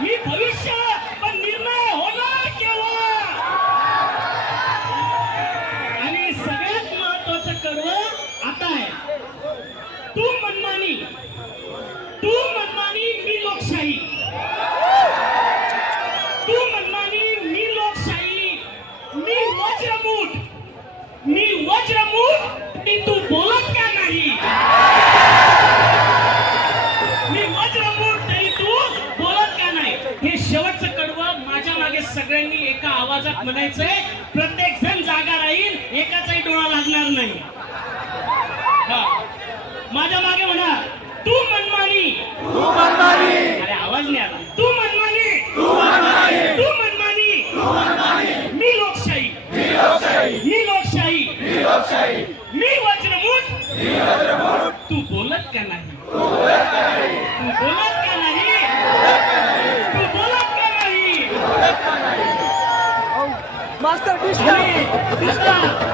मी भविष्य, पण निर्णय होणार केव्हा? आणि सगळ्यात महत्वाचं कडवं आता आहे. तू मनमानी, मी लोकशाही. तू मनमानी, मी लोकशाही. मी वज्रमूठ, आणि तू बोलत का नाही? मी वज्रमूठ, तरी तू बोलत का नाही? हे शेवटचं कडवं माझ्या मागे सगळ्यांनी एका आवाजात म्हणायचंय. प्रत्येक जण जागा राहील, एकाचाही डोळा लागणार नाही. माझ्या मागे म्हणा, तू मनमानी. अरे आवाज नाही आला. तू मनमानी, मी लोकशाही. मी वज्रमूठ, तू बोलत का नाही? तू बोलत का नाही? मास्टर